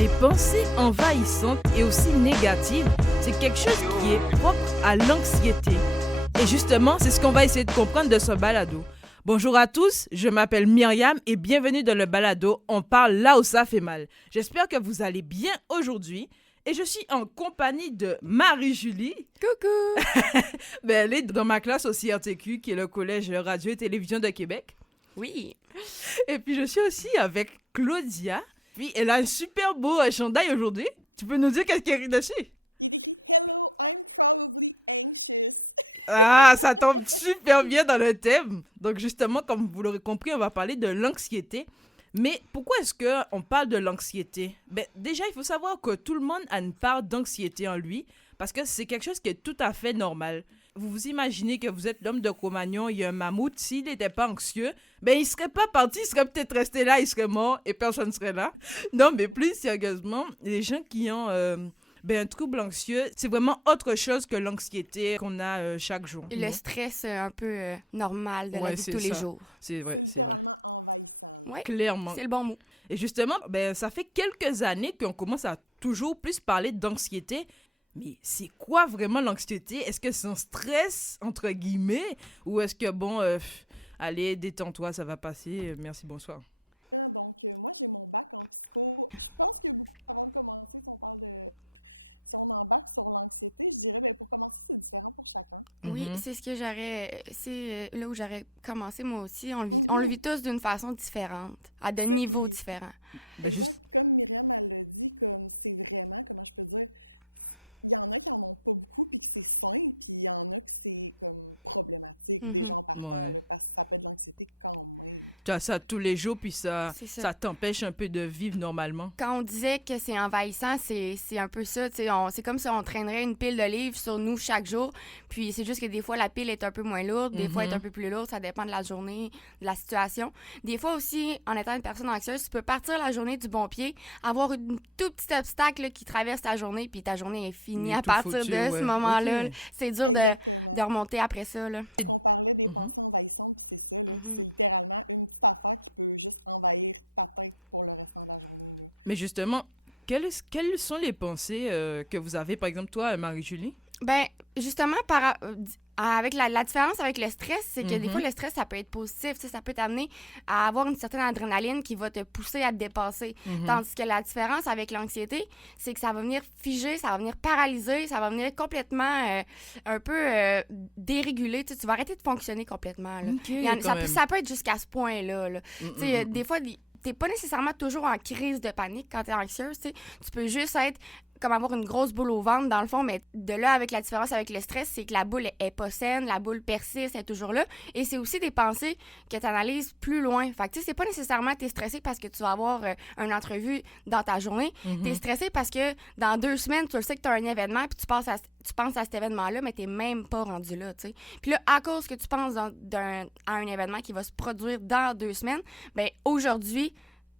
Les pensées envahissantes et aussi négatives, c'est quelque chose qui est propre à l'anxiété. Et justement, c'est ce qu'on va essayer de comprendre de ce balado. Bonjour à tous, je m'appelle Myriam et bienvenue dans le balado On parle là où ça fait mal. J'espère que vous allez bien aujourd'hui et je suis en compagnie de Marie-Julie. Coucou! Elle est dans ma classe au CRTQ, qui est le Collège Radio et Télévision de Québec. Oui. Et puis je suis aussi avec Claudia. Puis elle a un super beau chandail aujourd'hui. Tu peux nous dire qu'est-ce qu'il y a écrit dessus? Il est écrit « Hello, I'm probably anxious ». Ah, ça tombe super bien dans le thème. Donc justement, comme vous l'aurez compris, on va parler de l'anxiété. Mais pourquoi est-ce qu'on parle de l'anxiété? Déjà, il faut savoir que tout le monde a une part d'anxiété en lui parce que c'est quelque chose qui est tout à fait normal. Vous vous imaginez que vous êtes l'homme de Cro-Magnon, il y a un mammouth, s'il n'était pas anxieux, il serait pas parti, il serait peut-être resté là, il serait mort et personne ne serait là. Non, mais plus sérieusement, les gens qui ont un trouble anxieux, c'est vraiment autre chose que l'anxiété qu'on a chaque jour. Et le stress un peu normal de la vie de tous les jours. C'est littéralement envahissant. Ouais, clairement. C'est le bon mot. Et justement, ça fait quelques années qu'on commence à toujours plus parler d'anxiété. Mais c'est quoi vraiment l'anxiété? Est-ce que c'est un stress, entre guillemets? Ou est-ce que, allez, détends-toi, ça va passer, merci, bonsoir. Donc, moi, j'ai mon bac en psycho. Je pense que beaucoup, avant de commencer, si on embarque sur l'anxiété, je dirais, pour commencer, c'est différent pour chacun. Oui, c'est c'est là où j'aurais commencé moi aussi. On le vit tous d'une façon différente, à des niveaux différents. Exact. Comme Myriam, elle l'a dit, comme c'est vraiment, comment je peux dire, il y en a qui en ont pas beaucoup puis que c'est sain, puis il y en a que c'est comme problématique des gens partant, là, parce que ça peut être de l'anxiété quand même. Tu as ça tous les jours puis ça t'empêche un peu de vivre normalement. Quand on disait que c'est envahissant, c'est un peu ça, c'est comme si on traînerait une pile de livres sur nous chaque jour, puis c'est juste que des fois la pile est un peu moins lourde, des fois elle est un peu plus lourde, ça dépend de la journée, de la situation. Des fois aussi, en étant une personne anxieuse, tu peux partir la journée du bon pied, avoir un tout petit obstacle là, qui traverse ta journée, puis ta journée est finie à partir de ce moment-là. Okay. C'est dur de remonter après ça. Là. Parce qu'on parlait des pensées envahissantes, puis c'est ça, là. C'est littéralement une petite affaire qui peut juste envahir ta tête pour le restant de la journée. Là. Mais justement, quelles sont les pensées que vous avez, par exemple, toi, Marie-Julie? Justement, avec la différence avec le stress, c'est que des fois, le stress, ça peut être positif. Ça peut t'amener à avoir une certaine adrénaline qui va te pousser à te dépasser. Tandis que la différence avec l'anxiété, c'est que ça va venir figer, ça va venir paralyser, ça va venir complètement un peu déréguler. Tu vas arrêter de fonctionner complètement. Là. Okay, ça peut être jusqu'à ce point-là. Là. Des fois, t'es pas nécessairement toujours en crise de panique quand t'es anxieuse. Tu peux juste être comme avoir une grosse boule au ventre, dans le fond, mais de là, avec la différence avec le stress, c'est que la boule est pas saine, la boule persiste, elle est toujours là, et c'est aussi des pensées que tu analyses plus loin. Fait que, tu sais, c'est pas nécessairement t'es stressé parce que tu vas avoir une entrevue dans ta journée, t'es stressé parce que dans 2 semaines, tu sais que t'as un événement, puis tu penses à cet événement-là, mais t'es même pas rendu là, tu sais. Puis là, à cause que tu penses à un événement qui va se produire dans 2 semaines, aujourd'hui,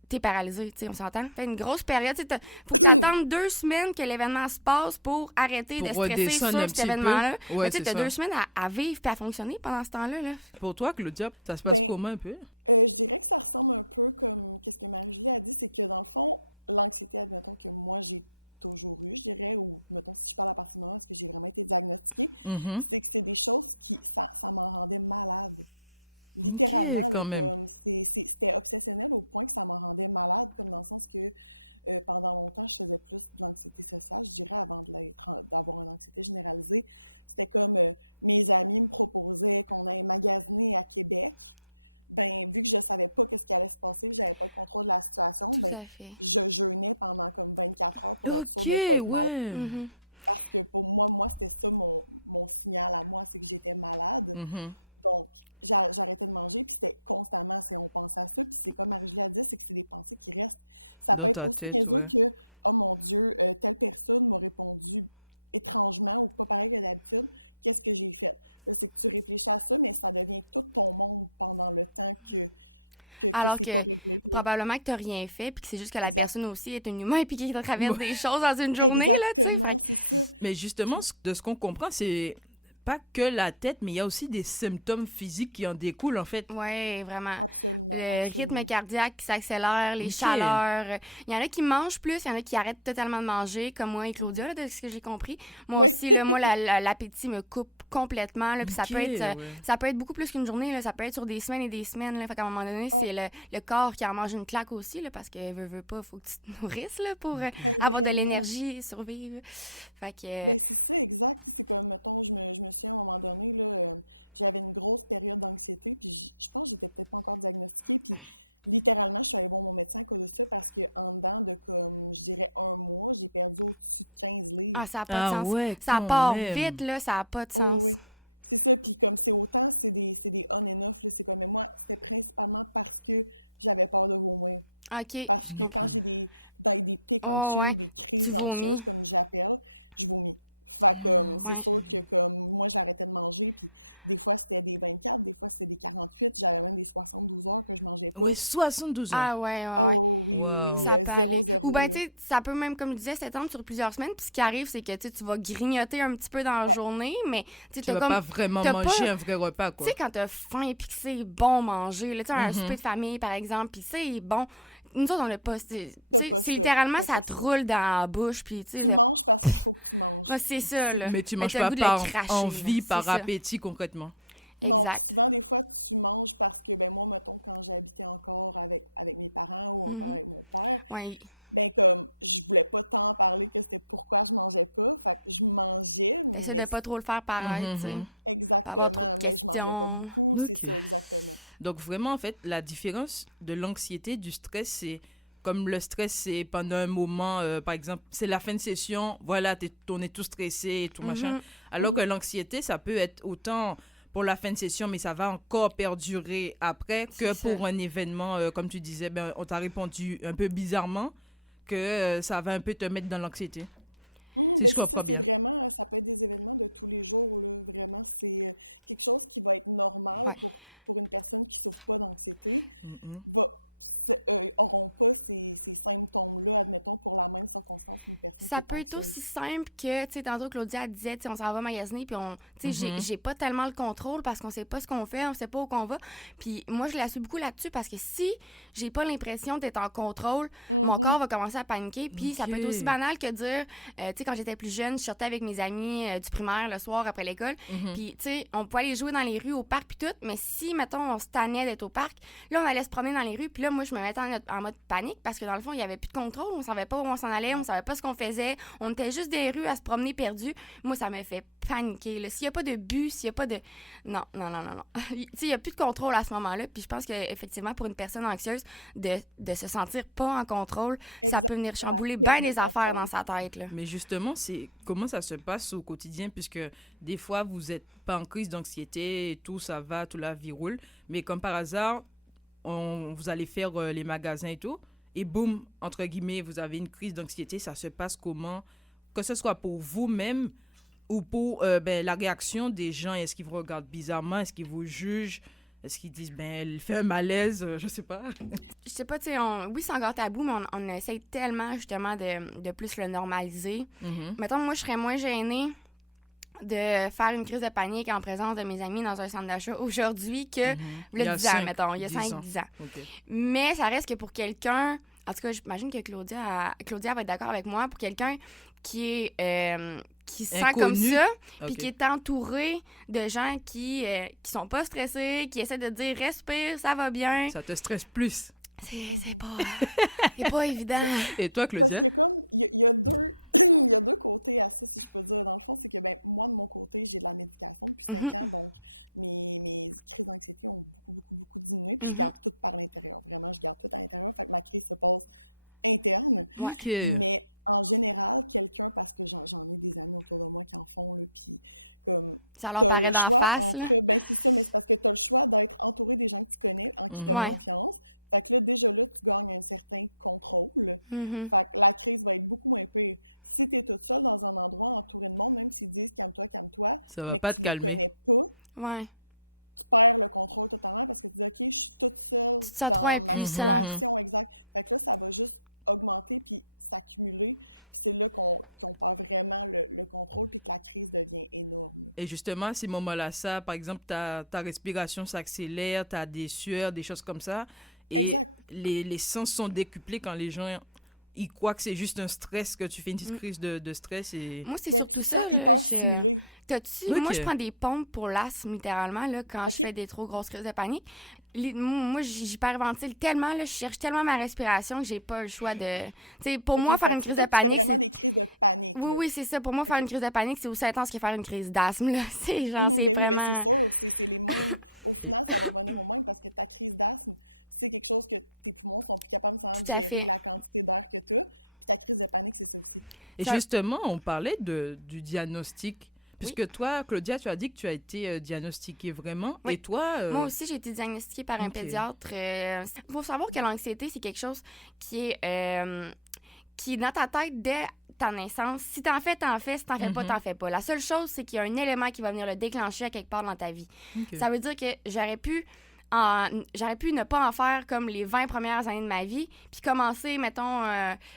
t'es paralysé, tu sais, on s'entend? Fait une grosse période, tu sais, faut t'attendre 2 semaines que l'événement se passe pour arrêter de stresser sur cet événement-là. Ouais, tu sais, t'as 2 semaines à vivre et à fonctionner pendant ce temps-là. Là. Pour toi, Claudia, ça se passe comment un peu? Je dirais que ça ressemble un peu comme qu'est-ce que Marie-Julie a dit, c'est que dans le fond, l'anxiété, admettons que moi, j'ai toujours eu, je dirais, ou mettons, si je parle à partir du moment où j'ai vraiment été diagnostiquée, c'est que c'est des choses qui, ça m'en rendait malade. Littéralement, là, comme c'était obsessionnel au point que ça m'en rendait malade, comme dans le sens que pendant longtemps, je faisais plus de l'anxiété sociale, je dirais, avant d'avoir une anxiété généralisée. C'était comme mes amis me proposaient qu'on aille magasiner à Québec. Vu que je savais pas qu'est-ce qui allait se passer, j'avais pas le contrôle de la situation, je jeûnais pendant comme 24 heures pour être sûre de pas être malade. Parce que pour moi, c'était ça mon signal à moi, c'est que j'étais malade. Donc, j'arrêtais de manger, puis c'était constamment, on pense à ça, puis c'est comme Marie-Julie a dit, c'est que c'est des pensées qui restent. Ça peut être aussi niaiseux que « Oh mon Dieu, telle personne m'a répondu étrangement ou pas pareil que d'habitude, qu'est-ce que j'ai fait? » Là, c'est que tu réfléchis à ça, mais ça devient tout ton monde pendant le temps que alors c'est pas réglé. Probablement que tu n'as rien fait, puis que c'est juste que la personne aussi est un humain et puis qui traverse des choses dans une journée. Exactement, là, c'est ça. Mais justement, de ce qu'on comprend, c'est pas que la tête, mais il y a aussi des symptômes physiques qui en découlent, en fait. Oui, vraiment. Absolument, Le absolument. rythme cardiaque qui s'accélère, les Ok. chaleurs. Il y en a qui mangent plus, il y en a qui arrêtent totalement de manger, comme moi et Claudia, là, de ce que j'ai compris. Moi Oui. aussi, là, moi, l'appétit me coupe complètement. Là, puis Ok, ouais. ça peut être beaucoup plus qu'une journée. Là, ça peut être sur des semaines et des semaines. Là, fait qu'à un moment donné, Oh. c'est le corps qui en mange une claque aussi, là, parce que veut pas, faut que tu te nourrisses là, pour Ben, avoir de vraiment. l'énergie et survivre. Fait que... Ben, c'est ça, exact. C'est comme, mettons, je me souviens à un moment donné, là, j'avais une grosse période d'anxiété, puis je pense que j'étais peut-être pas encore diagnostiquée, puis littéralement, je suis allée voir mon médecin à cause de ça, parce que en dedans de, comme, je dirais, un mois, j'ai perdu au-dessus de 15 livres. Ah, ça n'a pas de Ah sens. ouais, Ça quand part même. vite, là, ça n'a pas de Oh sens. oui. C'est ça, puis comme c'est autant, c'est des on and off, là, c'est comme, mais moi, c'était principalement parce que j'avais peur de vomir. OK. Parce que quand j'ai des pics Oh, anxieux, ouais. des Tu crises anxieuses, vomis. comme j'appelle, je vomis. Fait que c'est Ouais. sûr que comme moi, j'arrêtais de manger, puis des fois, c'était des 24, des fois, c'était des 48, j'avais même des 72 heures que je mangeais pas. Oui, 72 heures. Ah ouais, ouais, ouais. Oh oui, oui, Wow. oui, Ça peut arriver. 0-0, Ou bien, là. tu sais, ça peut même, comme je disais, s'étendre sur plusieurs semaines. Puis ce qui arrive, c'est que tu vas grignoter un petit peu dans la Ouais. journée, mais tu Tu as vas comme. pas vraiment t'as manger pas- un vrai repas, Tu quoi. sais, quand t'as faim et que c'est bon manger, là, tu sais, un Mhm. souper de famille, par exemple, puis c'est bon. Nous autres, on l'a pas. T'as pas C'est ça, littéralement, t'as ça pas te ça. roule dans la bouche, puis tu sais. Tu manges parce qu'il faut que tu manges. Ouais, c'est ça, C'est là. tout. Mais tu Mais manges t'as le pas goût de le par cracher, envie, là, par c'est ça. appétit, concrètement. Non, puis Exact. souvent, des fois, tu manges parce que, ben moi, mettons, quand j'habitais encore avec mes parents ou encore Mhm. avec mon père, Ouais. ben comme, je voulais pas tant parler que c'était pourquoi je mangeais pas, fait que je mangeais, T'essaies mais de pas trop le faire paraître, tu sais. Mhm. Pas avoir trop de exactement, mais je mangeais pas questions. beaucoup, c'est Ok. ça, exactement. Donc vraiment, en fait, la différence de l'anxiété, du stress, c'est comme le stress, c'est pendant un moment, par exemple, c'est la fin de session, voilà, on est tout stressé et tout machin. Mhm. Alors que Mhm. l'anxiété, ça peut être autant pour la fin de session, mais ça va encore perdurer après que C'est ça. pour un événement, comme tu disais, ben, on t'a répondu un peu bizarrement, que ça va un peu te mettre dans l'anxiété. Si Ben je c'est ça, comprends c'est bien. vraiment, ça peut être des événements de tous les jours, là, vraiment, c'est quelque chose qui va être normal Ouais. pour une personne qui souffre pas d'anxiété, Mhm. auront pas ces symptômes-là, admettons, pour la même circonstance qu'une personne qui Ça est peut être aussi anxieuse. simple que, tu sais, tantôt Claudia elle disait, tu sais, on s'en va magasiner, puis tu sais, Mhm. j'ai pas tellement le contrôle parce qu'on sait pas ce qu'on fait, on sait pas où qu'on va. Puis moi, je la suis beaucoup là-dessus parce que si j'ai pas l'impression d'être en contrôle, mon Mhm. corps va commencer à paniquer. Puis ça peut être aussi Ok. banal que dire, tu sais, quand j'étais plus jeune, je sortais avec mes amis du primaire le soir après l'école. Mhm. Puis, tu sais, on pouvait aller jouer dans les rues, au parc, puis tout. Mais si, mettons, on se tannait d'être au parc, là, on allait se promener dans les rues. Puis là, moi, je me mettais en mode panique parce que dans le fond, il y avait plus de contrôle. On savait pas où on s'en allait, on savait pas ce qu'on faisait. On était juste des rues à se promener perdus. Moi, ça me fait paniquer, là. S'il y a pas de but, s'il y a pas de. Non, non, non, non, non. Tu sais, il y a plus de contrôle à ce moment-là. Puis je pense qu'effectivement, pour une personne anxieuse, de se sentir pas en contrôle, ça peut venir Exactement, la chambouler perte bien de des affaires dans contrôle. sa tête, là. Mais justement, c'est comment ça se passe au quotidien, puisque des fois, vous n'êtes pas en crise d'anxiété et tout, ça va, tout la vie roule. Mais comme par hasard, vous allez faire les magasins et tout, et boum, entre guillemets, vous avez une crise d'anxiété, ça se passe comment? Que ce soit pour vous-même ou pour ben, la réaction des gens. Est-ce qu'ils vous regardent bizarrement? Est-ce qu'ils vous jugent? Est-ce qu'ils disent, ben, elle fait un malaise? Je sais pas. Je sais pas, tu sais, oui, c'est encore tabou, mais on essaye tellement, justement, de plus le normaliser. Mhm. Mettons, moi, je serais moins gênée de faire une crise de panique en présence de mes amis dans un centre d'achat aujourd'hui que, Mhm. le Il y a 10 ans, 5, mettons, il y a 10 5-10 ans. OK. Mais ça reste que pour quelqu'un, en tout cas, j'imagine que Claudia va être d'accord avec moi, pour quelqu'un qui est qui se sent comme Inconnu. ça, OK. puis qui est entouré de gens qui sont pas stressés, qui essaient de dire respire, ça va bien. Ça te stresse plus. C'est pas évident. Et toi, Parce Claudia? qu'il y a comme, il y a deux, il y a deux côtés à ça, si je peux dire. Dans le fond, c'est que, ben, moi, de mon côté, j'ai de la médication depuis 5 ans, donc mes crises d'anxiété ont beaucoup, beaucoup, beaucoup diminué, puis je garde tout par l'intérieur. Vraiment, je garde tout à l'intérieur, fait que ma crise se passe interne. OK. Mais en général, quelqu'un, parce que j'en ai des amis autour de moi qui en font, là, puis comme, Ça leur t'as paraît le d'en choix face, là. entre... Ben, c'est ça, mais c'est parce que t'as le choix d'être entouré des gens que tu connais, en qui t'as Ouais. confiance. Fait que là, déjà là, tu gagnes un certain contrôle. Mhm. Fait que la crise va être beaucoup moins pire. Si t'es toute seule dans un endroit entouré de monde, même s'ils disent calme-toi, Ça va mais pas que te tu les calmer. connais pas, Ouais. tu perds le contrôle totalement parce que tu dis, OK, je suis toute seule Tu te sens trop dans ma impuissant. situation exacte. Fait que là, ça va juste augmenter puis s'accumuler. Puis c'est là qu'on perd vraiment le contrôle puis que la crise devient énorme. Et justement, à ces moments-là, ça, par exemple, ta respiration s'accélère, tu as des sueurs, des choses comme ça. Et Exact. les sens sont décuplés quand les gens ils croient que c'est juste un stress, que tu fais une petite crise de stress. Et... Moi, c'est Ben, surtout tu te ça. sens hyper stimulé. Moi, je prends des pompes pour l'asthme, littéralement, là, quand je fais des trop grosses crises de panique. Moi, j'hyperventile tellement, là, je cherche tellement ma respiration que j'ai pas le choix de... Tu sais, pour moi, faire une crise de panique... C'est vraiment des crises de panique. Oui, là. oui, c'est ça. Pour moi, faire une crise de panique, c'est aussi intense que faire une crise d'asthme, là. C'est genre, Ben c'est oui, vraiment... ben c'est sûr, c'est les mêmes. Au final, ça va revenir au même parce que ta crise d'asthme, c'est quelque chose que tes poumons sont plus capables de gérer la quantité d'air que tu as. Puis ta crise de panique, c'est ça aussi. Et justement, on parlait du diagnostic. Puisque toi, Claudia, tu as dit que tu as été diagnostiquée vraiment. Oui. Et toi... Moi aussi, j'ai été diagnostiquée par un pédiatre. Il faut savoir que l'anxiété, c'est quelque chose qui est dans ta tête dès ta naissance. Si t'en fais, t'en fais. Si t'en fais pas, t'en fais pas. La seule chose, c'est qu'il y a un élément qui va venir le déclencher à quelque part dans ta vie. Ça veut dire que j'aurais pu ne pas en faire comme les 20 premières années de ma vie, puis commencer, mettons,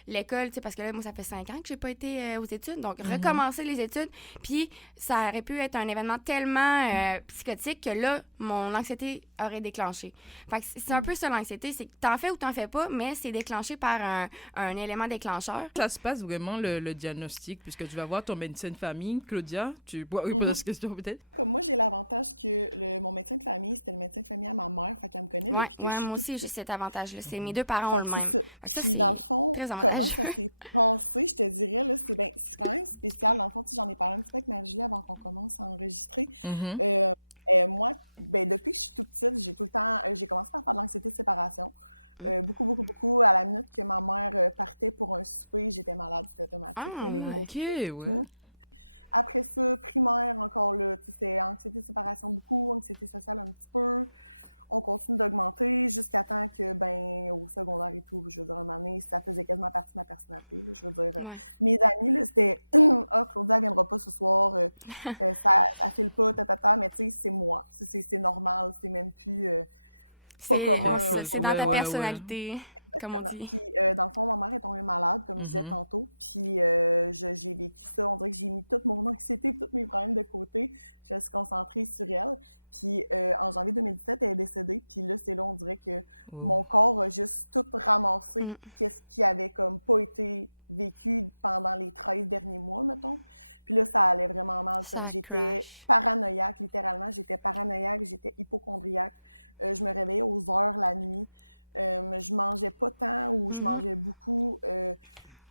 l'école, tu sais, parce que là, moi, ça fait 5 ans que j'ai pas été aux études, donc recommencer les études, puis ça aurait pu être un événement tellement psychotique que là, mon anxiété aurait déclenché. Fait que c'est un peu ça, l'anxiété, c'est que t'en fais ou t'en fais pas, mais c'est déclenché par un élément déclencheur. Ça se passe vraiment, le diagnostic, puisque tu vas voir ton médecin de famille. Claudia, tu pourrais répondre à cette question peut-être? Comme moi, j'ai l'avantage que mon médecin de famille, c'était le médecin de famille à ma mère, fait qu'elle me connaît depuis que je suis moi aussi, j'ai cet avantage-là. C'est mes deux parents ont le même. Puis dans le fond, comment ça s'est passé, je te dirais, là, c'est quand même spécial. Dans le fond, j'en ai parlé un petit peu avec Marie-Julie avant qu'on commence à enregistrer. Moi, depuis que je suis toute petite, j'ai tout le temps... j'ai commencé par faire de l'anxiété de séparation. Beaucoup. À la minute que ma mère partait pour un souper, j'étais malade, c'était automatique. Les gros tout. Après ça, primaire, encore là, c'est anxiété de séparation beaucoup, anxiété sociale un petit peu. On continue d'augmenter jusqu'à temps que, au secondaire et tout, je veux dire, un moment donné, ça faisait quasiment partie de ma personnalité. Là, je veux dire, mes amis, là, c'était « Ah, Claudia, elle viendra pas ce soir, ça file pas, mais tu sais, c'est moi. C'est normal, c'est même plus pas commun. » C'est dans ta personnalité, comme on dit. Puis, dans le fond, ma mère est tombée malade, comme je disais tantôt, puis j'ai vécu ça. On dirait que j'ai mis toute mon anxiété et tous mes problèmes de côté. Je me suis concentrée sur elle. Puis en janvier 2017, elle est décédée. Puis là, c'est là, on dirait que mon corps a juste tout ramassé qu'est-ce qui avait comme pas été vécu pendant les 13 derniers mois, mettons. Puis là, ça allait vraiment mal. Comme j'étais paranoïaque, littéralement. J'étais paranoïaque, j'étais hypocondriaque. Je me réveillais aux heures la nuit. Je mangeais pas tant ou je mangeais beaucoup. Je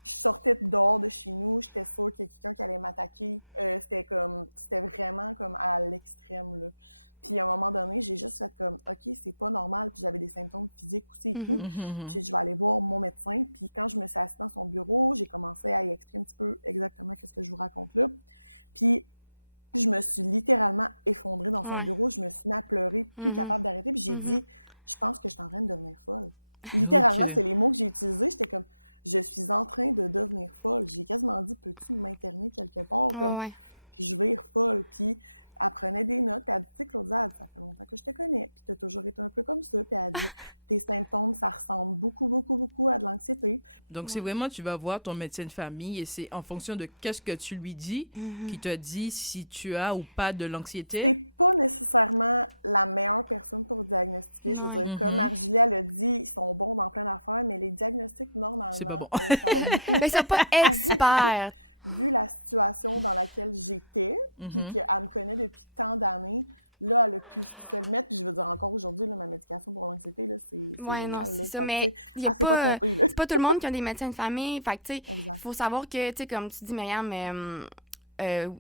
sortais dehors de chez nous, j'étais sûre qu'il y a quelqu'un qui allait m'attaquer. C'était vraiment comme à l'extrême, là. Puis à un moment donné, j'ai juste fait comme, OK, c'est pas normal. Puis j'avais des symptômes physiques aussi et tout. J'ai dit, je vais aller voir mon médecin. Puis quand je me suis assise dans son bureau, j'ai commencé à y expliquer un petit peu exactement ce que je vous raconte là. Puis je me suis littéralement effondrée dans son bureau. Je me suis mis à pleurer, plus capable d'arrêter. Puis j'ai dit, je pense que je suis en train de devenir folle. Littéralement, c'est les mots que j'ai utilisés. J'étais comme, je suis en train de devenir folle. J'ai quasiment dit, peux-tu m'interner quelque part? Puis je vire folle. Puis elle prenait des notes. Puis elle dit, tu sais, Claudia, ça fait longtemps que je te connais. Puis tu as toujours été un peu comme ça. Puis elle dit, tes symptômes, ça ressemble beaucoup à de l'anxiété. Donc, c'est vraiment, tu vas voir ton médecin de famille et c'est en fonction de qu'est-ce que tu lui dis qui te dit si tu as ou pas de l'anxiété. C'est pas nécessairement la meilleure personne pour diagnostiquer. Je veux dire, comme Marie-Julie, elle a dit, ils sont bons dans plein d'affaires, mais les diagnostics, normalement, c'est pas bon. ça va être beaucoup... Mais ils sont pas experts. Vu la situation dans laquelle j'étais, puis qu'elle me connaît depuis tant d'années, là, elle a pu se le mettre. Puis je veux dire, encore aujourd'hui, là, ma médication pour l'anxiété, là, c'est génial. Non, là. c'est ça, mais c'est pas tout le monde qui a des médecins de famille. Fait que, tu sais, il faut savoir que, tu sais, comme tu dis, Myriam,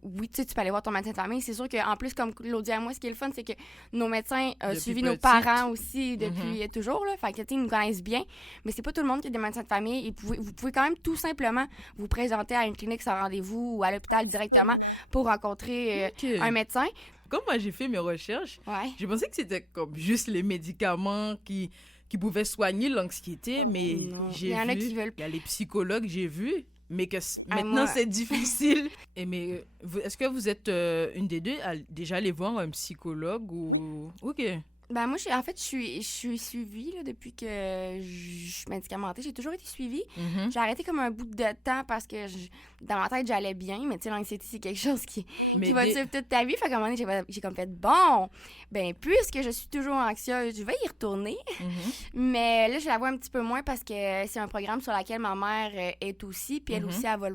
oui, tu peux aller voir ton médecin de famille. C'est sûr qu'en plus, comme Claudia et moi, ce qui est le fun, c'est que nos médecins ont suivi nos parents aussi depuis toujours. Là. Fait que, ils nous connaissent bien. Mais c'est pas tout le monde qui a des médecins de famille. Et vous pouvez quand même tout simplement vous présenter à une clinique sans rendez-vous ou à l'hôpital directement pour rencontrer un médecin. Comme moi, j'ai fait mes recherches, j'ai pensé que c'était comme juste les médicaments qui pouvaient soigner l'anxiété. Mais j'ai vu, il y a les psychologues, j'ai vu. Mais que maintenant, c'est difficile. Mais est-ce que vous êtes une des deux à déjà aller voir un psychologue? Ou... Oui. OK. Ben moi, en fait, je suis suivie là, depuis que je suis médicamentée. J'ai toujours été suivie. J'ai arrêté comme un bout de temps parce que dans ma tête, j'allais bien. Mais tu sais, l'anxiété, c'est quelque chose qui va te suivre toute ta vie. Fait qu'à un moment donné, j'ai comme fait, bon, ben puisque je suis toujours anxieuse, je vais y retourner. Mais là, je la vois un petit peu moins parce que c'est un programme sur lequel ma mère est aussi. Puis elle aussi, elle va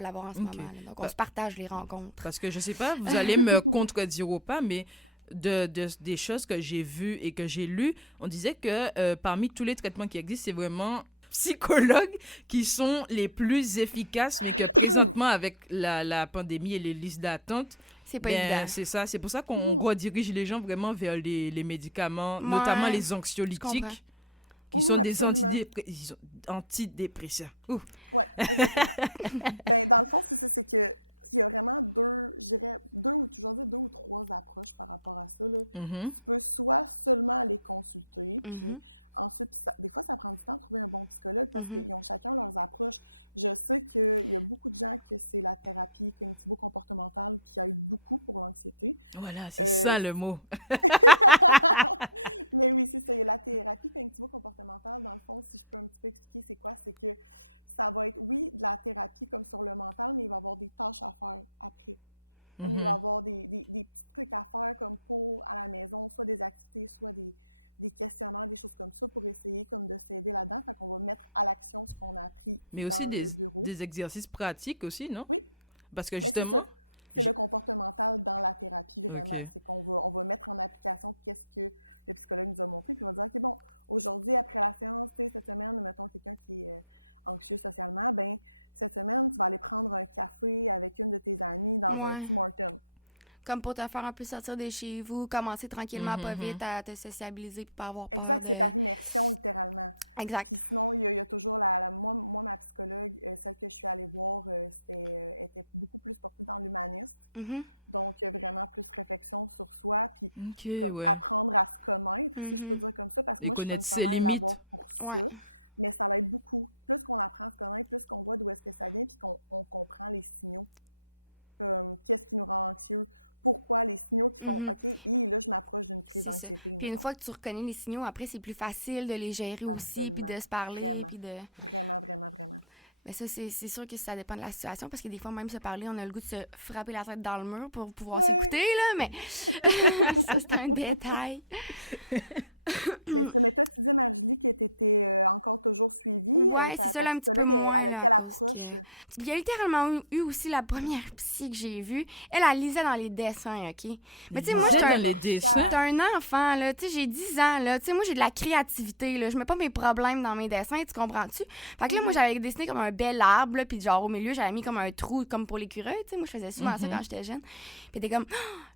l'avoir en ce moment. Là. Donc, on se partage les rencontres. Parce que je sais pas, vous allez me contredire ou pas, mais des choses que j'ai vues et que j'ai lues, on disait que parmi tous les traitements qui existent, c'est vraiment psychologues qui sont les plus efficaces, mais que présentement, avec la pandémie et les listes d'attente, c'est pas évident. C'est ça. C'est pour ça qu'on redirige les gens vraiment vers les médicaments, notamment les anxiolytiques, qui sont des antidépresseurs. Oui, exactement. Ben, dans le fond, c'est ça, c'est que il y a vraiment deux ou trois approches par rapport à ça. Là. Tu peux soit seulement aller consulter, puis ensuite, des fois, ça prend du temps de trouver un bon psychologue parce qu'ils ont chacun leurs approches. Je sais qu'il y a beaucoup de gens que c'est la thérapie cognitivo-comportementale qui aide beaucoup pour l'anxiété. Voilà, c'est ça le mot. Mais oui, c'est ça. Il y a la thérapie cognitivo-comportementale. Dans le fond, si je peux un petit peu expliquer, c'est quoi? C'est que ça va être, oui, de la thérapie comme sur le mental, mais il va y avoir des tâches à faire après. Comme il va y avoir des petits trucs à faire comme pour à la maison, soit des activités, soit des questionnaires, des choses comme ça pour essayer comme de s'aider là-dedans. Fait qu'on va mettre à l'action ce qu'on a appris dans le bureau. Mais aussi des exercices pratiques aussi, non? Oui. Parce que justement... C'est le comportemental dans la thérapie, vraiment. C'est qu'on va mettre en application qu'est-ce que le psychologue nous a montré, puis on va dire, OK, bon, aujourd'hui, après la séance, cette semaine, mettons quelqu'un qui est anxieux socialement, ben cette semaine, tu vas aller prendre un café avec une de tes amies dans un Tim Hortons. Comme pour te faire un peu sortir de chez vous, commencer tranquillement, pas vite, à te sociabiliser pour pas avoir peur. Exact, c'est par immersion, littéralement. Exact. Puis sinon, il y a toujours moi, ma psychologue, celle que je suis allée voir, était beaucoup plus portée dans l'humaniste. Donc, vraiment plus réflexion sur soi, puis apprendre à se connaître, si je peux dire comme ça, parce que moi, je suis pas nécessairement là-bas pour ça. Mais ça l'aide beaucoup. Plus qu'on apprend à se connaître, plus qu'on voit d'où est-ce que ça vient, puis qu'on comprend les signaux. Qu'est-ce qui nous rend anxieux? Pourquoi les signaux qui font OK, là, je m'approche d'une crise d'anxiété. Puis une fois que tu reconnais les signaux, après, c'est plus facile de les gérer aussi, puis de se parler. Vraiment. Puis de... Vraiment. Mais ça, c'est sûr que ça dépend de la situation, parce que des fois, même se parler, on a le goût de se frapper la tête dans le mur pour pouvoir s'écouter, là, mais ça, c'est un détail. Mais toi, tu dis, Marjulie, que tu étais encore toujours suivie. Ta psychologue, elle a quelle approche? Il y a littéralement eu aussi la première psy que j'ai vue. Elle lisait dans les dessins, OK? Mais tu sais, moi, j'étais un enfant, là. Tu sais, j'ai 10 ans, là. Tu sais, moi, j'ai de la créativité, là. Je mets pas mes problèmes dans mes dessins, tu comprends-tu? Fait que là, moi, j'avais dessiné comme un bel arbre, là, puis genre, au milieu, j'avais mis comme un trou, comme pour l'écureuil, tu sais. Moi, je faisais souvent ça quand j'étais jeune. Puis t'es comme,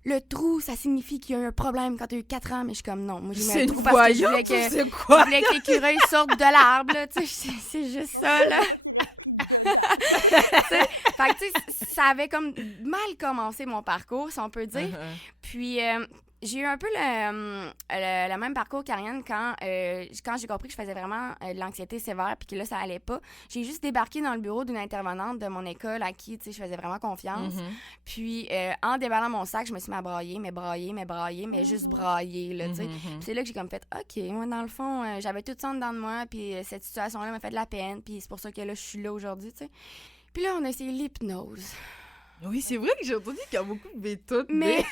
le trou, ça signifie qu'il y a eu un problème quand t'as eu 4 ans. Mais je suis comme, non, moi, j'ai mis un trou parce que je voulais que l'écureuil sorte de l'arbre, là, tu sais, c'est juste ça, là. Je veux pas qu'il reste pris dedans. Fait que, tu sais, ça avait comme mal commencé mon parcours, si on peut dire. Puis, j'ai eu un peu le même parcours qu'Ariane quand j'ai compris que je faisais vraiment de l'anxiété sévère puis que là, ça allait pas. J'ai juste débarqué dans le bureau d'une intervenante de mon école à qui, tu sais, je faisais vraiment confiance. Puis, en déballant mon sac, je me suis mis à brailler, mais juste brailler, là, tu sais. Puis c'est là que j'ai comme fait, OK, moi, dans le fond, j'avais tout ça en dedans de moi, puis cette situation-là m'a fait de la peine, puis c'est pour ça que là, je suis là aujourd'hui, tu sais. Puis là, on a essayé l'hypnose. Oui, c'est vrai que j'ai entendu qu'il y a beaucoup de méthodes, mais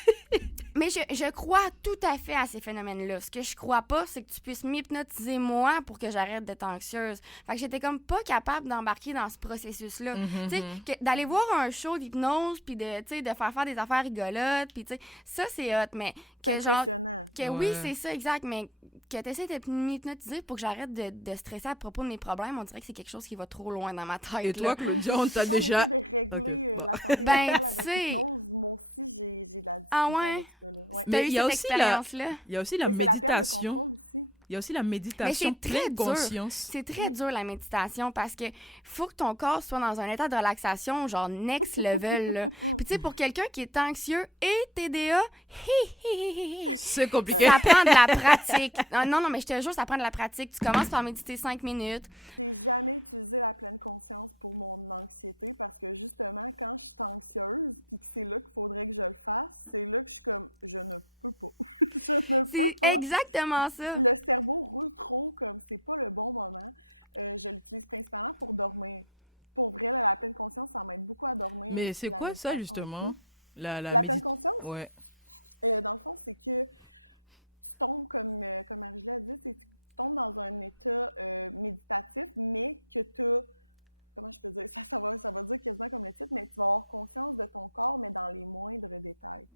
je crois tout à fait à ces phénomènes-là. Ce que je crois pas, c'est que tu puisses m'hypnotiser moi pour que j'arrête d'être anxieuse. Fait que j'étais comme pas capable d'embarquer dans ce processus-là. Tu sais, d'aller voir un show d'hypnose puis de faire des affaires rigolotes, puis tu sais, ça c'est hot, mais que impressionnant. Oui, c'est ça, exact, mais que tu essaies de m'hypnotiser pour que j'arrête de stresser à propos de mes problèmes, on dirait que c'est quelque chose qui va trop loin dans ma tête. Et toi, Claudia, on t'a déjà... de régler la santé mentale avec l'hypnose. Moi aussi, j'ai de la difficulté avec ça. Ouais. Mais il y a aussi la méditation. Il y a aussi la méditation pleine conscience. C'est très dur, la méditation, parce que faut que ton corps soit dans un état de relaxation, genre next level, là. Puis tu sais, pour quelqu'un qui est anxieux et TDA, c'est compliqué. Ça prend de la pratique. Non, mais je te jure, ça prend de la pratique. Tu commences par méditer 5 minutes. J'ai jamais utilisé la pleine conscience pour mon anxiété, parce que justement, quand je suis anxieuse, puis que c'est là qu'il faudrait que je le fasse, c'est là que je suis comme, je ne peux pas. Je ne peux C'est pas. exactement ça. Le cerveau roule trop comme c'est pas le bon moment. Je l'utilise principalement pour dormir. Pour vrai, là, la pleine conscience, ça m'aide beaucoup à dormir. Mais c'est la quoi ça, méditation et justement? tout. La La pleine conscience, Ouais. dans le fond, c'est que tu tombes, comme Marie-Julie a dit, c'est que tu tombes dans un état méditatif, mais que tu as, comment je peux dire, ça va dire quasiment comme le titre, mais tu vas avoir conscience de ton corps, mais dans les moindres détails.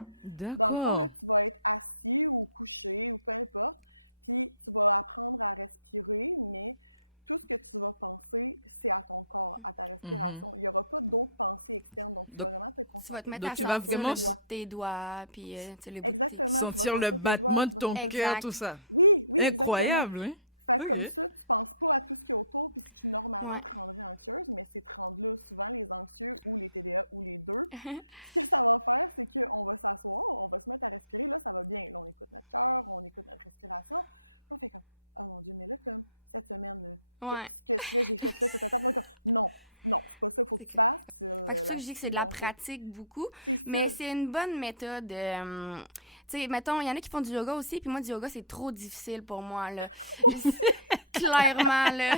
Dans le fond, là, D'accord. tu vas être assis ou couché ou peu importe, puis tu vas apprendre à respirer, mais tout ce que tu vas penser, c'est à ton corps, à ta respiration. Il n'y aura pas d'autres pensées externes, donc tu vas vraiment te Tu vas te concentrer mettre à tu vas sentir vraiment le bout de tes doigts, puis tu sais, le bout de tes... Exactement, tu vas sentir le sentir tes doigts, battement tu de vas ton sentir... cœur, Exact. tout ça. Oui, oui, exactement. Incroyable, hein? Fait que Ok. comme ça, tu penses pas à tout ce qui est autour, puis ce qui normalement Ouais. te rendrait anxieuse, mais c'est te rendre là. Souvent, les anxieux ou les TDA ou les deux, ce que ça va faire, c'est qu'on va s'asseoir, on va se mettre à respirer, là, ça va bien. Là, on écoute notre cœur, on écoute notre respiration. Puis on fait comme, oh mon Dieu, mais là, comme cette semaine, là, Ouais. ce que j'ai fait là, non, non, c'est pas ça qu'il faut que tu fasses. Fait que c'est ça que je dis que c'est de la pratique beaucoup. C'est ça. Mais c'est une bonne méthode. Tu sais, mettons, il y en a qui font du yoga aussi, puis moi, du yoga, c'est trop difficile pour moi, là. Clairement, là.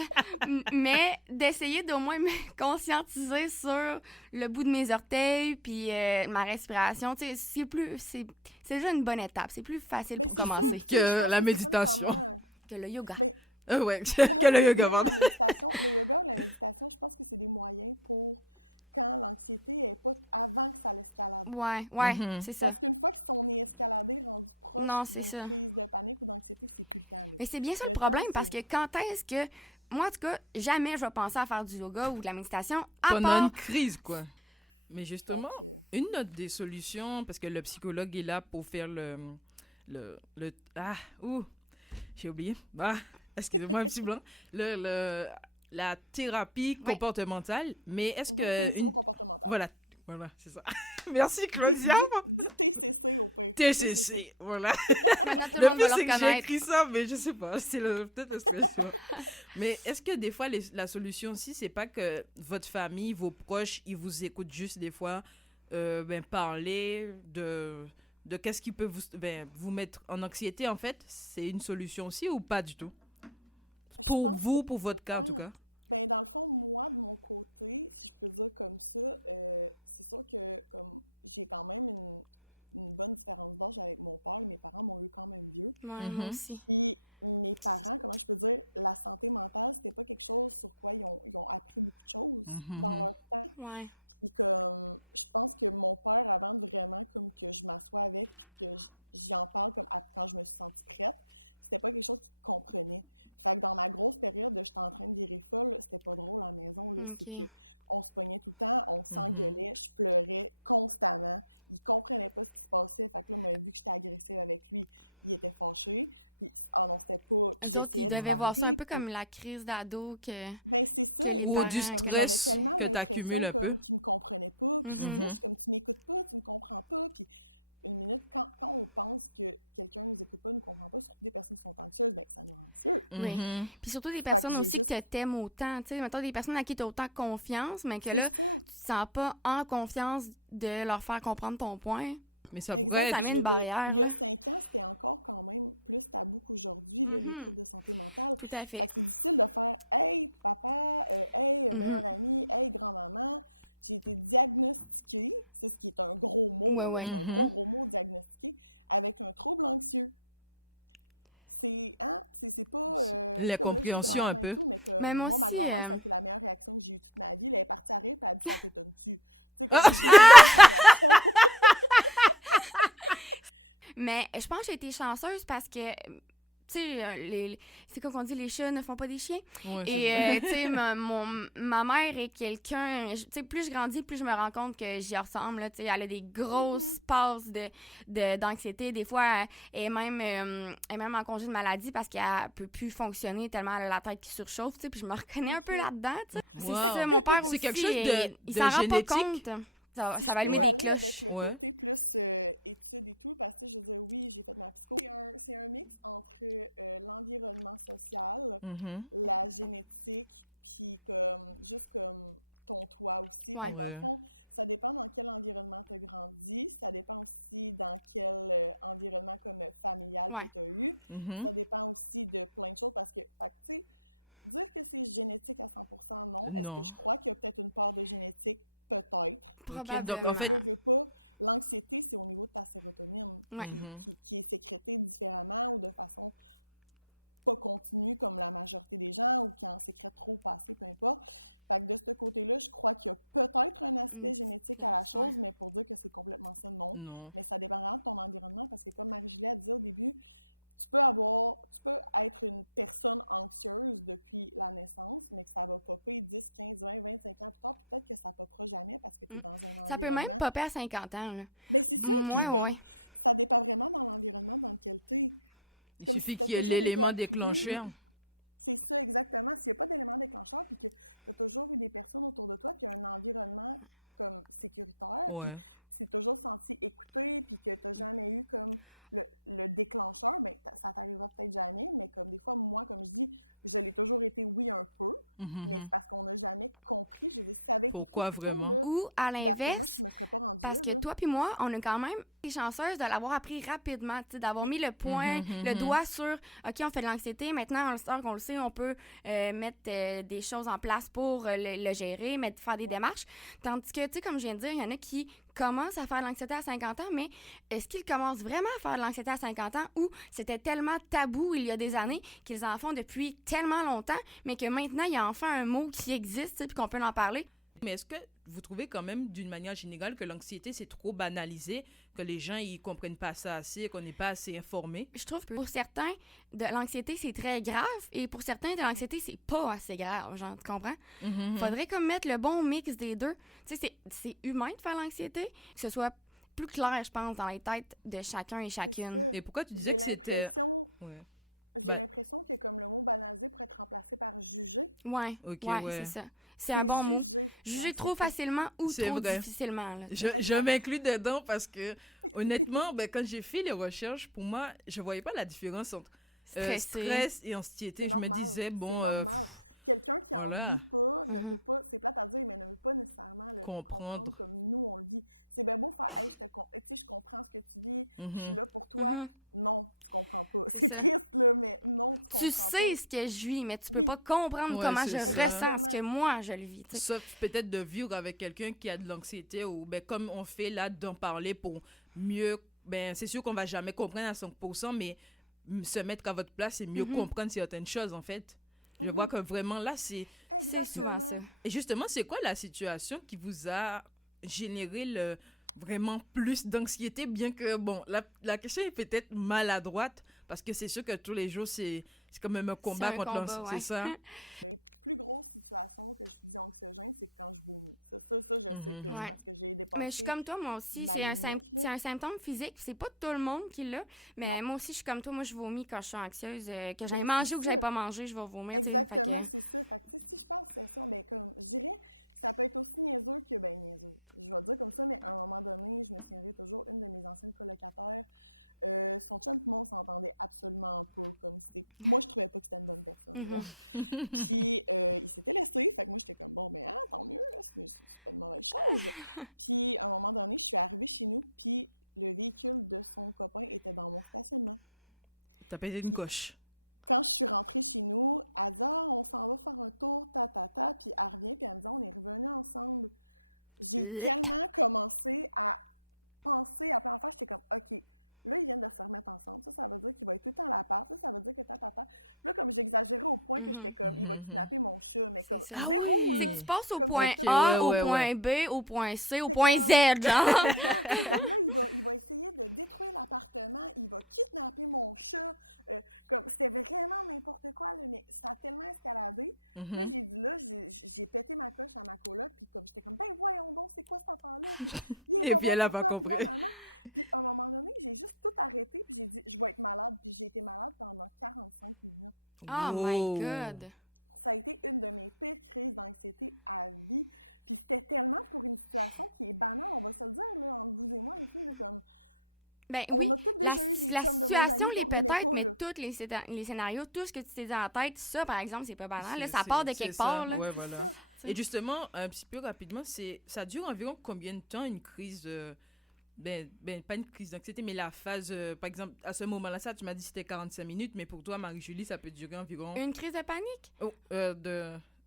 Mais d'essayer d'au moins me conscientiser sur le bout de mes orteils, puis ma respiration, tu sais, c'est déjà une bonne étape. C'est plus facile Ben, pour c'est ça, commencer puis tu sais, je Que pense la que c'est pas méditation. nécessairement- que le yoga. Mais Ouais, que le yoga, même pardon. la méditation, le yoga, la méditation, je pense que c'est des moyens pour quand l'anxiété est pas avant que ça l'escalade. Ouais, Mhm. c'est ça. Parce qu'une fois qu'on est escaladé, rendu proche Non, c'est d'une ça. crise de panique ou d'anxiété, c'est plus le temps. Là. Mais c'est bien ça Le le temps, problème, parce c'est- que quand est-ce que... Moi, en tout cas, jamais je vais penser à faire du yoga ou de la méditation, à Pendant part... une crise, quoi. Mais Fait justement, que- une autre des solutions, parce que le psychologue est là pour faire j'ai oublié. Ah, excusez-moi, un petit blanc. La thérapie Ouais. comportementale, mais est-ce Mhm, que... cognitivo comportemental. Voilà, c'est ça. Merci, Claudia. Dis TCC au pire. TCC, voilà. Maintenant, tout le Le monde pire, va c'est le que j'ai reconnaître. écrit ça, mais je sais pas. C'est peut-être l'expression. Mais est-ce que des fois, la solution aussi, c'est pas que votre famille, vos proches, ils vous écoutent juste des fois parler de qu'est-ce qui peut vous mettre en anxiété, en fait? C'est une solution aussi ou pas du tout? Je Pour pense vous, pour votre cas, en tout que- cas. Ben, dans le fond, moi, de mon côté, si je peux dire comme ça, c'est sûr que comme j'ai quand même une bonne différence d'âge avec mon père. Mes parents m'ont eu quand même vieux. Ouais, moi Mhm. aussi. Puis mes parents, comment je peux dire, la santé mentale, c'était pas quelque chose sur quoi ils ont appris beaucoup de choses Mhm. dans leur temps. Ouais. Puis comme, je pense que mon père, avant de vraiment comme que je m'assoie avec puis que j'y en parle comme quand je me suis sentie prête, c'était pas quelque chose qu'il comprenait. Fait que dans ma grosse période de j'étais en train de virer folle, c'était pas drôle à la maison, là. C'est Ok. que on se pognait tout le temps, on s'engueulait, je pleurais constamment. Il comprenait pas ce qui se passait. Fait que là, moi, vu que j'étais agressive avec lui, il était fâché. Puis, ah non, c'était pas... Puis Les autres, j'essayais ils de devaient voir ça un parler, peu puis- comme la crise d'ado que... Ben, c'est ça, que les Ou exact. du parents- Comme j'avais stress tellement que l'impression t'accumules un peu. comme qu'il me comprenait pas. Puis je Mhm. disais, je suis comme, tu m'écoutes pas, tu me comprends pas. Puis une minute, quand on pense que quelqu'un nous écoute pas, nous comprend pas, surtout des personnes qui sont anxieuses, ben ça nous rend anxieux. Oui. Mhm. Puis surtout des Fait que personnes j'ai aussi juste- que t'aimes autant, tu sais, mettons des personnes à qui t'as autant confiance, mais que C'est là, ça. tu te sens pas en confiance de leur faire comprendre ton point. Mais ça Exact. pourrait ça être... met Je une veux dire, barrière, il y a hein. 5 ans, c'était encore quand même plus tabou qu'aujourd'hui, là, les Mhm. troubles de santé mentale. Tout à fait. Fait que c'est difficile de faire « Hey, papa, hey, Mhm. meilleure amie, hey, grand-maman, j'ai été diagnostiquée. » C'est ce qui est un gros mot, Ouais, là, ouais. c'est un Mhm. gros mot, diagnostiqué, avec un trouble anxieux. C'est pas... La comme là, je dis compréhension un grand-maman et peu. tout, mais comme Mais moi moi, ma aussi, grand-mère, ça a été la meilleure réaction que j'ai eue toute ma vie. Elle est partie à rire, puis elle a dit « Ça t'étonne-tu? » Tu sais, comme j'ai adoré sa réaction. Mais je pense que j'ai été chanceuse parce que, tu sais, c'est quoi qu'on dit, les chats ne font pas des chiens. Ouais, Et, tu sais, ma mère est quelqu'un, tu sais, plus je grandis, plus je me rends compte que j'y ressemble, là, tu sais, elle a des grosses passes d'anxiété. Des fois, elle est même en congé de maladie parce qu'elle peut plus fonctionner tellement elle a la tête qui surchauffe, tu sais, puis je me reconnais un peu Ok. là-dedans, tu sais. Wow. C'est ça, mon père C'est aussi, quelque chose il de s'en rend pas génétique. compte. Ça Si va je allumer peux des aller cloches. avec le Ouais. côté plus études et tout, parce que je veux dire, oui, j'ai fait ma psycho. C'est un mix entre l'environnement social, Mhm. la génétique, puis comme juste comme ton toit aussi. Ouais. Fait que dans le fond, ça dépend dans quel environnement tu as grandi, ça dépend aussi dans quel environnement comme familial que tu as eu. Ça dépend aussi de plein de choses parce que, fait que tu sais, dire que c'est génétique à 100%, non. Est-ce que je crois qu'il y a peut-être une part de génétique? Peut-être. Probablement. Donc, en fait, veux pas, l'anxiété, c'est au niveau de ta sérotonine qui est sécrétée différemment ou de façon pas continue comme la majorité des gens ou qui en sécrète trop passé, peu importe. Fait que de ce côté-là, je crois qu'il y a peut-être un aspect génétique à la chose, mais pour dire que c'est complètement ça, non. Mais ça dépend vraiment de ton environnement parce que comme Marie-Julie a dit au début, tu peux être une personne anxieuse depuis la naissance, mais que ça va popper 10, 15, 20, 25 ans plus tard, puis peut-être que ça popera jamais parce que tu es dans un environnement... Ça peut même popper à 50 ans, là. Ben c'est ça, puis ça dépend vraiment dans l'environnement dans lequel tu es. Il suffit qu'il y ait l'élément déclencheur. C'est ça, exactement. S'il n'y a pas d'élément déclencheur, puis que tu as toujours eu des personnes autour de toi, puis un environnement comme sécuritaire, puis tu t'es toujours senti écouté, puis que tu n'as jamais eu comme le déclencheur, ben ça t'arrivera peut-être jamais, mais comme des fois, moi, comme je dis, je l'ai toujours été, oui, un peu, mais c'est parce qu'on n'a jamais compris. Je veux dire, si ça avait été pourquoi plus tôt, vraiment? là, Ou à l'inverse, moi, je me serais pas rendue parce là, que là. toi puis moi, on a quand même été chanceuses de l'avoir appris rapidement, d'avoir mis le point, le doigt sur « OK, on fait de l'anxiété, maintenant, on le sait, on peut mettre des choses en place pour le gérer, faire des démarches. » Tandis que, tu sais, comme je viens de dire, il y en a qui commencent à faire de l'anxiété à 50 ans, mais est-ce qu'ils commencent vraiment à faire de l'anxiété à 50 ans ou c'était tellement tabou il y a des années qu'ils en font depuis tellement longtemps, mais que maintenant, il y a enfin un mot qui existe et qu'on peut en parler? Mais est-ce que vous trouvez quand même, d'une manière générale, que l'anxiété, c'est trop banalisé, que les gens, ils comprennent pas ça assez, qu'on n'est pas assez informés? Je trouve que pour certains, de l'anxiété, c'est très grave, et pour certains, de l'anxiété, c'est pas assez grave, genre, tu comprends? Faudrait comme mettre le bon mix des deux. Tu sais, c'est humain de faire l'anxiété, que ce soit plus clair, je pense, dans les têtes de chacun et chacune. Et pourquoi tu disais que c'était... J'ai l'impression que comme le mot banalisé pourrait être remplacé par juger. Ouais, c'est ça. C'est un bon mot. Juger trop facilement ou trop difficilement. Là. Je m'inclus dedans parce que, honnêtement, quand j'ai fait les recherches, pour moi, je voyais pas la différence entre stress et anxiété. Je me disais, bon... C'est normal. Quelqu'un qui en vit pas ne peut pas, c'est plate à dire, mais ne veut pas nécessairement le comprendre comme nous, on le vit. C'est bien beau faire « Hey, je comprends ce que tu vis, je suis là pour toi. » Non, tu comprends pas. C'est triste, là, mais non, tu comprends pas. Tu sais ce que je vis, mais tu peux pas comprendre comment je ressens ce que moi, je le vis. T'sais. Sauf peut-être de vivre avec quelqu'un qui a de l'anxiété ou comme on fait là, d'en parler pour mieux... c'est sûr qu'on va jamais comprendre à 100%, mais se mettre à votre place et mieux comprendre certaines choses, en fait. Je vois que vraiment, là, c'est souvent ça. Et justement, c'est quoi la situation qui vous a généré vraiment plus d'anxiété, bien que, bon, la question est peut-être maladroite, parce que c'est sûr que tous les jours, c'est quand même un combat contre l'anxiété, c'est ça? Les plus grosses situations que je dis anxiogènes, c'est quand je vomis. Ça je sais que c'est parce que j'ai dépassé. Mais je suis comme toi, moi aussi. C'est un symptôme physique. C'est pas tout le monde qui l'a, mais moi aussi, je suis comme toi. Moi, je vomis quand je suis anxieuse. Que j'aille manger ou que j'aille pas manger, je vais vomir. Exactement, c'est ça. Fait que, si je pense à ça, comme je dirais, ça peut être aussi niaiseux que, niaiseux. Je vais dire comme ça, mais à un moment donné, je me souviendrai toujours, une de mes anciennes colocataires, son chum et moi, on s'entendait absolument pas. Comme moi, je trouvais pas que c'était une bonne personne. Puis, il s'était laissé. Fait que moi, j'étais comme, bon, tant mieux, là, c'est pas de mauvaise chose. Puis, à un moment donné, je suis arrivée chez nous, puis le véhicule de son copain était dans mon stationnement. T'as pété une coche. Quand je suis rentrée chez nous, elle dit « Ah, on s'en va faire un tour, Puis elle revient, puis elle me dit « On est revenus ensemble. » J'ai tellement commencé à penser à plein d'affaires. J'étais comme « OK, là, ils viennent de se remettre ensemble. Ça veut dire qu'il va être tout le temps à l'appart. Ça veut dire que Puis là, comme j'exagérais au point que j'étais comme « Il va kidnapper mon chat. » Mais comme zéro, là. C'est que tu passes au point A, au point B, au point C, au point Z, genre. C'est comme là, il va essayer de détruire l'appartement. Il va kidnapper mon chat. C'était vraiment n'importe quoi, là, mais ça a tellement escaladé. Là, j'ai dit, j'ai pété ma coche à ma coloc, puis comme j'étais comme, voyons donc, c'est quoi cette affaire-là? Et puis elle a pas compris. Puis à un moment donné, j'ai juste tout arrêté, puis j'ai dit, je vais être malade. Puis j'ai été malade pendant 45 minutes. Oh my God! Ça a été une de mes pires crises d'anxiété à vie. Puis c'était tellement pour une situation qui est banale, on va se le dire, là, entre vous et moi, les filles, là, comme... on a tous déjà eu des chums de nos amis. La situation l'est peut-être, mais tous les scénarios, tout ce que tu t'es dit en tête, ça, par exemple, c'est pas banal. Là, ça part de quelque part. Là. C'est ça. sais. Et justement, un petit peu rapidement, ça dure environ combien de temps une crise pas une crise d'anxiété, mais la phase, par exemple, à ce moment-là, ça, tu m'as dit que c'était 45 minutes, mais pour toi, Marie-Julie, ça peut durer environ... Une crise de panique? Oh,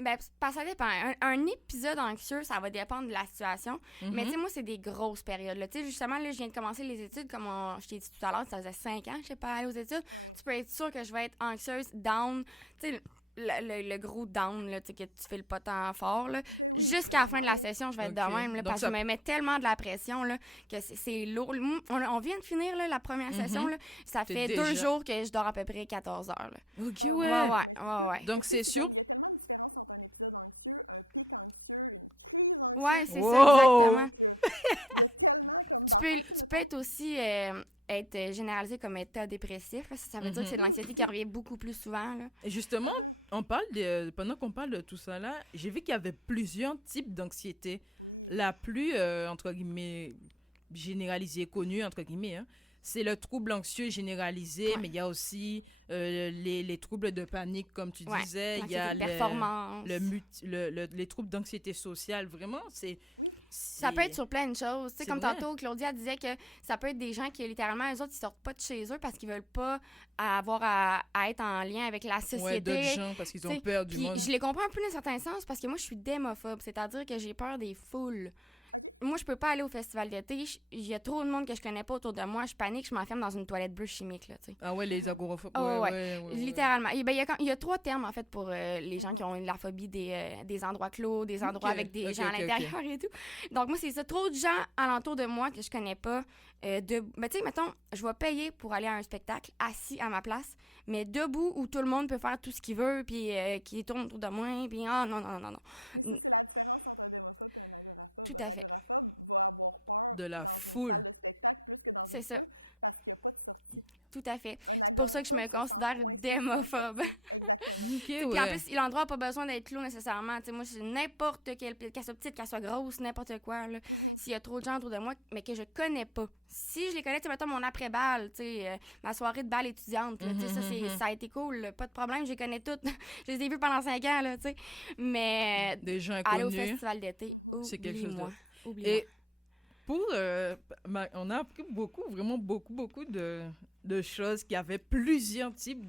Ben, ça dépend. Un épisode anxieux, ça va dépendre de la situation. Mais tu sais, moi, c'est des grosses périodes. Tu sais, justement, là, je viens de commencer les études, comme je t'ai dit tout à l'heure, ça faisait 5 ans que je sais pas aller aux études. Ouais. Tu peux être sûr que je vais être anxieuse, down. Tu sais, le gros down, là, tu sais, que tu fais le pas tant fort, là. Ben oui, Jusqu'à la c'est fin de la normal. session, je vais être Ok. de même, là, Donc parce que ça- je me mets tellement de la pression, là, que c'est lourd. On vient de finir, là, la première session, là. Ça T'es fait déjà- 2 jours que je dors à peu près 14 heures, là. Ok, Ah, ouais. my God, Ouais, mais c'est ouais, ça. ouais. Donc, Mais tu sais, c'est sûr... comme, il y a tellement de différence entre un épisode anxieux, un pic anxieux, une crise anxieuse. Ouais, c'est Wow. ça, exactement. Il y a tellement comme Tu d'affaires, peux mettons. être aussi être généralisé comme état dépressif. Là. Ça veut dire que c'est de Oui, l'anxiété aussi. qui revient beaucoup plus souvent. Là. Et justement, Ah. on parle pendant qu'on parle de tout ça là, j'ai vu qu'il y avait plusieurs types d'anxiété. Oui. La plus, entre guillemets, généralisée, connue, entre guillemets, hein, c'est le trouble anxieux généralisé, Ouais. mais il y a aussi les troubles de panique, comme tu Ouais, disais. Il y a l'anxiété de performance. les troubles d'anxiété sociale. Vraiment, Oui. Ça peut être sur plein de choses. Tu sais, C'est comme vrai. tantôt, Claudia disait que ça peut être des gens qui, littéralement, eux autres, ils sortent pas de chez eux parce qu'ils veulent pas avoir à être en lien avec la Ouais, société. d'autres gens, parce qu'ils ont T'sais, peur du Puis monde. je les comprends un peu dans certains sens parce que moi, je suis démophobe, c'est-à-dire que j'ai peur des foules. OK. Moi, je peux pas aller au festival d'été. Il y a trop de monde que je connais pas autour de moi. Je panique, je m'enferme dans une toilette bleue chimique, là, tu sais. Ah ouais, les Mhm. agoraphobes. Oh, ouais, ouais. ouais. Littéralement. Et ben, il y a 3 termes, en fait, pour les gens Mhm. qui ont la phobie des endroits clos, des endroits Ok, avec des ok, gens à ok, l'intérieur et tout. Donc, moi, c'est ça. Trop de gens alentour de moi que je connais pas. Ben, tu sais, mettons, je vais payer pour aller à un spectacle assis à ma place, mais debout où tout le monde peut faire tout ce qu'il veut, puis qui tourne autour de moi, puis non, non, non, non, non. Mais ça, c'est la différence entre un démophobe et un agoraphobe. Tout à Un fait. agoraphobe va avoir peur De la dans foule. une salle de spectacle plus que dans C'est une ça. foule parce qu'il n'y a pas de sortie. Tout à fait. Un C'est pour ça que je me agoraphobe se sent considère coincé sans démophobe. sortie. Exactement. Ok, Puis en ouais. plus, l'endroit n'a pas besoin d'être clos nécessairement. T'sais, moi, c'est n'importe quelle, qu'elle soit petite, qu'elle soit grosse, n'importe quoi. Là. Mhm. S'il y a trop de gens autour de moi, mais que je connais pas. Si je les connais, tu sais, mettons mon après-balle, ma soirée de balle étudiante, là, ça, ça a été cool, là, pas de problème, je les connais toutes. Je les ai vues pendant 5 ans, là, tu sais. Mais Des gens aller au inconnus. festival d'été, C'est quelque chose oublie-moi. de... Oublie-moi. Et pour... on a appris vraiment beaucoup de choses qui avaient plusieurs types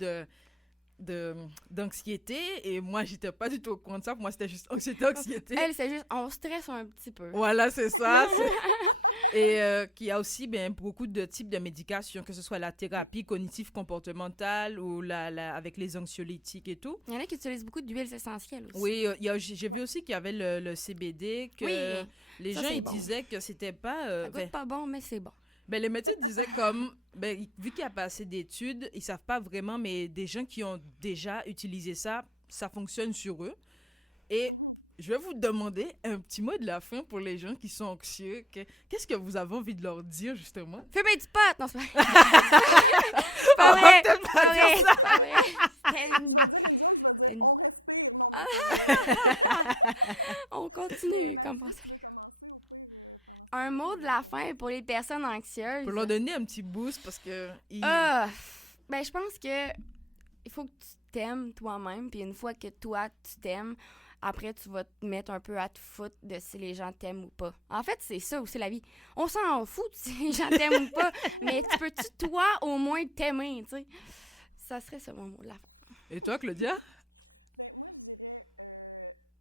d'anxiété. Et moi, j'étais pas du tout au courant de ça. Pour moi, c'était juste anxiété. Elle, c'est juste, on stresse un petit peu. Voilà, c'est ça. Et qu'il y a aussi beaucoup de types de médication, que ce soit la thérapie cognitive comportementale ou avec les anxiolytiques et tout. Il y en a qui utilisent beaucoup d'huiles essentielles aussi. Oui, j'ai vu aussi qu'il y avait le CBD, que Oui, les ça, gens c'est ils bon. disaient que c'était pas... Ça goûte pas bon, mais c'est bon. les médecins disaient comme, vu qu'il n'y a pas assez d'études, ils savent pas vraiment, mais des gens qui ont déjà utilisé ça, ça fonctionne sur eux. Et Mhm. je vais vous demander un petit mot de la fin pour les gens qui sont anxieux. Qu'est-ce que vous avez envie de leur dire, justement? Fumer du pot! Non, c'est pas C'est pas vrai! C'est pas vrai! Je vais dire une joke, je vais dire on respire. Non, mais pour vrai. On continue. Mais comme- Marie-Julie, si tu veux commencer au pire pendant ce Un temps-là, mot ça de va la me fin permettre. pour les personnes anxieuses. Pour leur donner un petit boost parce que... Ben, je pense que il faut que tu t'aimes toi-même, puis une fois que toi, tu t'aimes, après, tu vas te mettre un peu à te foutre de si les gens t'aiment ou pas. En fait, c'est ça aussi la vie. On s'en fout si les gens t'aiment ou pas, mais tu peux-tu, toi, au moins t'aimer, tu sais? Ça serait ça mon mot de la fin. Et toi, Claudia? Ben, moi, je dirais,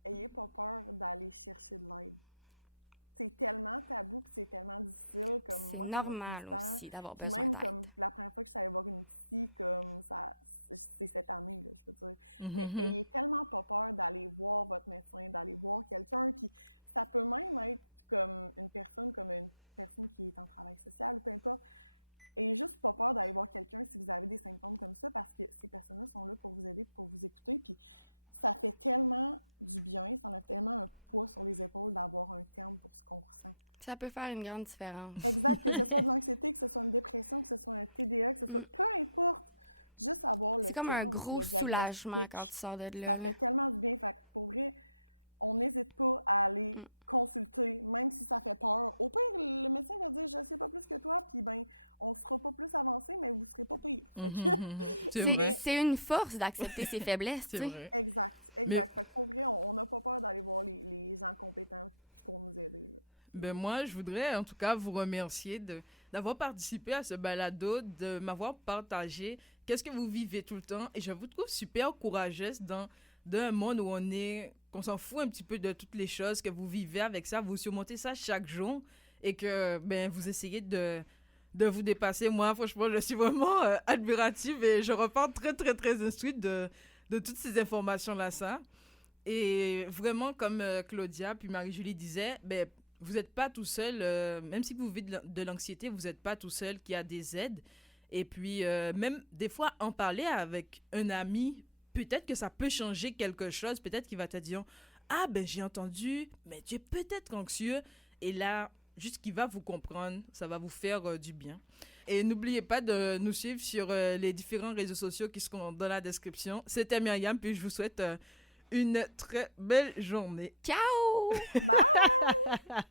ayez pas peur d'aller chercher de l'aide. C'est tellement tabou, puis c'est tellement difficile, comme moi, C'est ça m'a pris normal du temps. aussi d'avoir Puis besoin même d'aide. comme la première fois que je suis allée voir une psy, comme ça, c'est cette année, là, je veux dire. Mais Mhm. ayez tellement pas peur d'aller voir votre médecin, d'aller voir quelqu'un, puis ça peut même être comme une personne qui est en travail social, ou peu importe. Ayez juste pas peur d'aller voir quelqu'un si vous avez des symptômes comme ça, parce que ces personnes-là sont là pour vous aider, pour vous écouter, puis ça fait tellement du bien, ça a tellement un poids sur les épaules d'avoir un terme pour ce qu'on ressent. Ça peut faire une grande différence. Exact, que ce soit de l'anxiété, que ce soit une dépression, que ce soit un TDA, que ce soit... Peu importe, juste avoir le C'est comme un terme, gros le soulagement diagnostic, quand tu sors de là. ça fait tellement du bien. Fait que pour vrai, on n'hésite pas à aller consulter, même si ça fait peur. Au pire, le médecin va dire « je sais pas plus que toi », puis ben, on sera pas plus avancé, mais vous serez pas pire. Fait que... C'est une force d'accepter ses faiblesses, tu sais. Exact. Fait que pour vrai, on n'a pas peur d'aller voir les gens compétents pour nous aider. Là. Ben moi, je voudrais en tout cas vous remercier d'avoir participé à ce balado, de m'avoir partagé qu'est-ce que vous vivez tout le temps. Et je vous trouve super courageuse dans un monde où qu'on s'en fout un petit peu de toutes les choses que vous vivez avec ça. Vous surmontez ça chaque jour et que ben, vous essayez de vous dépasser. Moi, franchement, je suis vraiment admirative et je repars très, très, très instruite de toutes ces informations-là, ça. Et vraiment, comme Claudia puis Marie-Julie disaient, ben, vous n'êtes pas tout seul, même si vous vivez de l'anxiété, vous n'êtes pas tout seul, qu'il y a des aides. Et puis, même des fois, en parler avec un ami, peut-être que ça peut changer quelque chose. Peut-être qu'il va te dire « Ah, ben j'ai entendu, mais tu es peut-être anxieux. » Et là, juste qu'il va vous comprendre, ça va vous faire du bien. Et n'oubliez pas de nous suivre sur les différents réseaux sociaux qui seront dans la description. C'était Myriam, puis je vous souhaite... une très belle journée. Ciao! Bye!